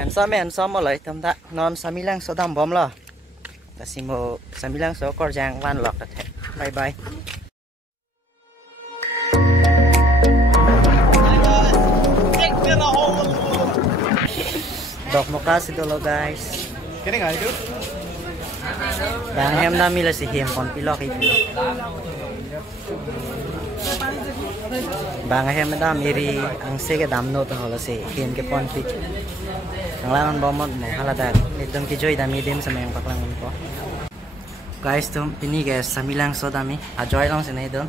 handsome mà lại thầm ta non samilang số đam bom lo ta xin một samilang số cor giang van lọc thật bye bye dok mo kasi dolo guys cái này chứ bang hem na mila si hem kon pilok itu bang hem na miri ang sege dam no to hola si hem ke pon pi ang langan bomot mo halada itong ki joy dami dim sa mayang paklangon ko guys tum pini guys samilang so dami a joy long sinay don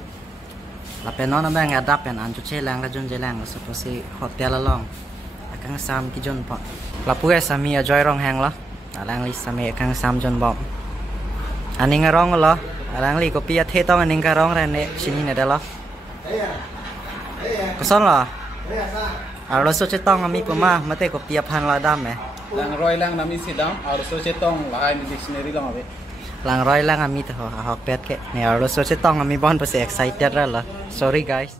la penon na bang adap pen anju che lang ka jun je lang so po si hotel long akang sam ki jon po la pu guys sami a joy rong hang la alang li sami akang sam jon bom aning rong lo alang li ko pia the tong aning ka rong ren ne sini ne da lo ko son lo alo so che tong ami ko ma mate ko pia phan la dam me lang roi lang nami sidam alo so che tong lai ni dictionary long ave lang roi lang ami to hok pet ke ne alo so che tong ami bon pas excited ra la sorry guys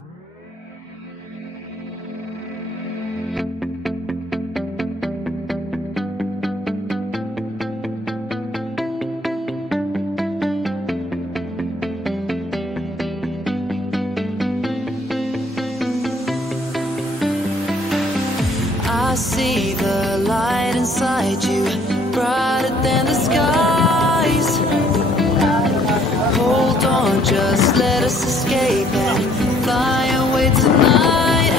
I see the light inside you, brighter than the skies. Hold on, just let us escape and fly away tonight.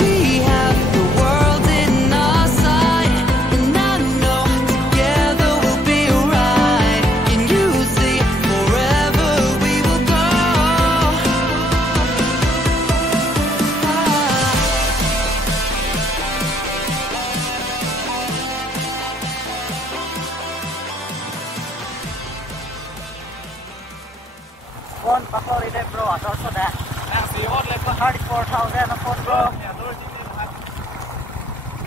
We have the world in our sight, and I know together we'll be alright. Can you see forever we will go? phone pakori de bro ator so da lang si hot le 34,000 a phone bro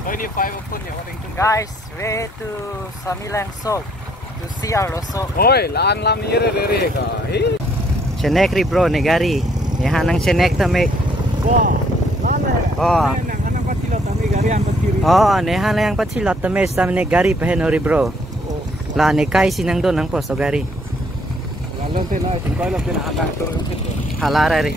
35 phun ya waring chung guys way to samilang so to see our so oi lan lam ni re re ka hi chenek ri bro ne gari ne hanang chenek tame wow lan le oh nang anang patilo tami gari an patiri oh ne hanang pachilot tame samne gari pehenori bro la ne kai sinang don nang posto gari lalu te na tin koi lo te na hadang to halara ri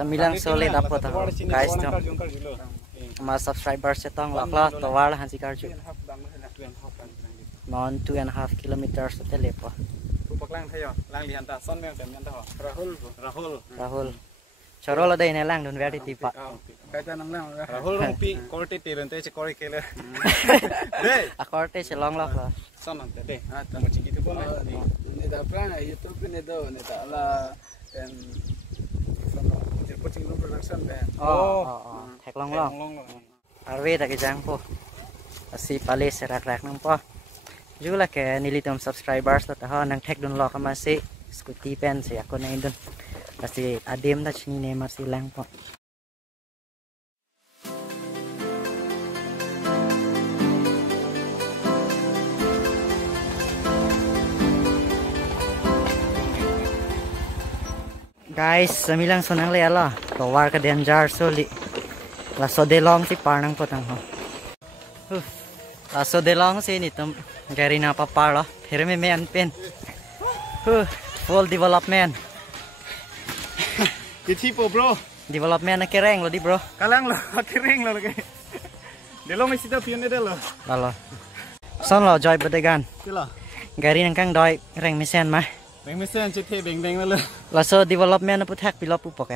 samilang solid apo ta guys to ma subscriber se tong la kla to wal han sikar ju non 2.5 kilometers to telepo paklang thayo lang lihan ta son meng tem yan ta rahul chorola dai ne lang don very tipa kai ta nang lang rahul rong pi korte tiren te che kori kele de akorte se long la kla son nang te de ha ta mo chiki tu pon ne da plan YouTube ne do ne da la en coaching production be thek long arve ta ke jang po asi pale se rak rak nang po jula ke nilitom subscribers ta ha nang thek don lo ka ma se scooty pen se ako na indon kasi adem na chini ne ma silang po guys samilang sonang le ala to war ka danger so li la so de long si parnang potang ho la so de long si ni tum gari na pa par lo phir me an pen full development Kitipo bro development na kereng lo di bro kalang lo kiring lo lagi de lo mesita pion de lo lalo son lo joy badegan kila gari nang kang doi reng misen ma beng mesen chithe beng beng lo la so development na puthak pilop upok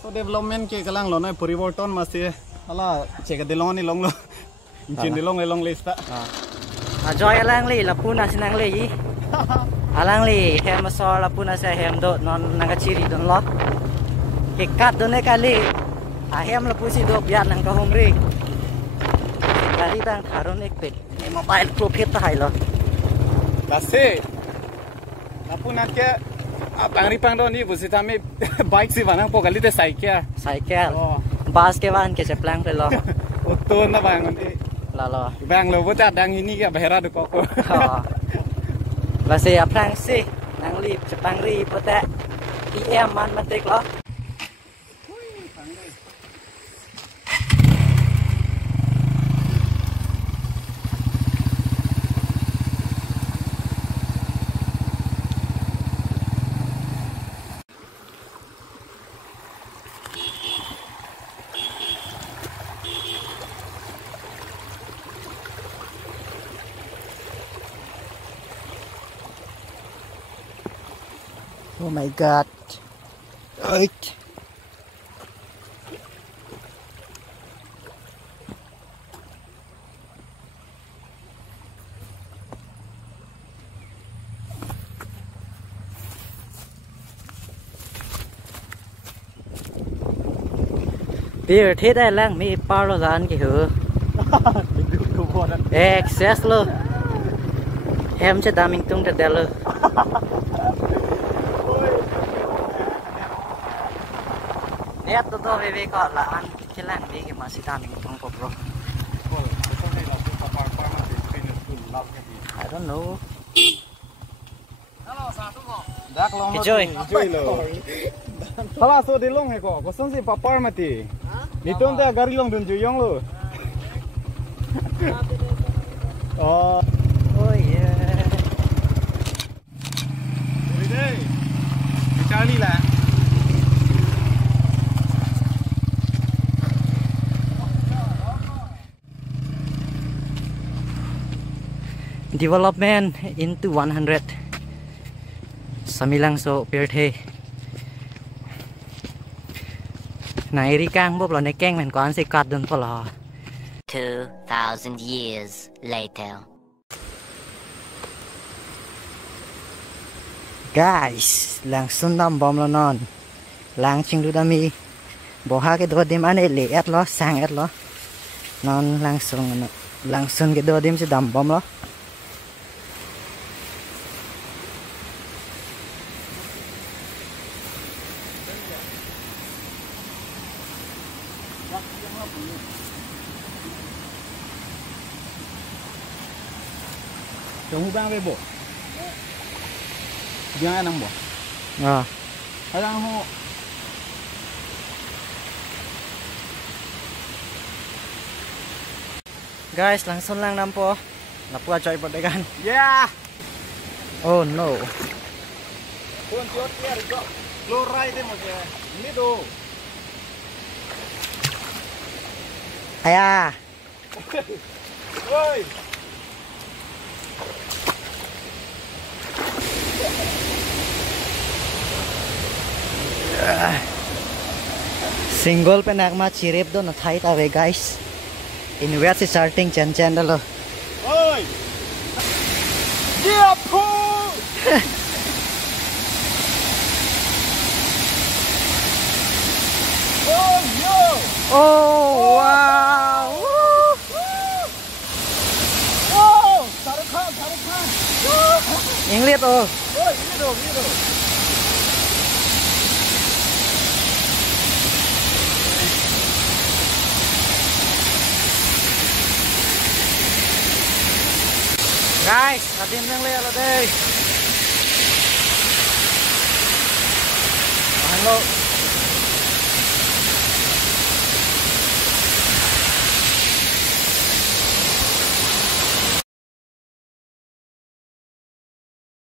so development ke kalang lo na poriborton ma se Ala cek delong ni long lo. Jin delong lista. Joy alang li la puna sinang li. Alang li hem so la puna sa hem do non nang ciri don lo. Ikat do ne kali. Hem la pusi do biar nang ka homri. Kali bang harun ek pet. Ni mobile pro pet hai lo. Kasi Napuna ke pang do ni busi tami bike si banang pokali te cycle. Cycle. Bus ke wan ke ceplang pe lo. Utun na bang ni. Lalo. Bang lo buta dang ini ke bahera do koko. Basi aplang si nang li cepang ri pote. PM man matik lo. Oh my god. Right. Beer thế đây lang mi paro dan ki hu. Excess lo. Em che daming tung de lo. Net to we ko la an che lang bi ki ma si daming tung ko bro. I don't know. Dak long Enjoy. lo. Hala so delong he ko song si papar mati. Niton ta gari long dun juyong lo. Oh. Oh yeah. Day. Charlie lah. Development into 100 Samilang so pirthe Nairi kang bob lo ne keng men kon se kat dun pala 2,000 years later. Guys, lang sundam bom lo non lang ching du dami bo ha ke do dim ane le et lo sang et lo non lang sun ke do dim se dam bom lo Tunggu bang bebo. Jangan nang bo. Alang ho. Guys, langsung lang nampo. Napua coy podegan. Yeah. Oh no. Pun tiot tiar jo. Lorai de mo je. Ni do. Aya. Oi. Single pe nagma chirip do na thai ta we guys. In where is starting chen dalo. Oi. Yeah, po. Oh yo. Oh wow. Oh, Sarukhan. English oh. Oi, ni do. Guys, atin lang lihat deh. Halo.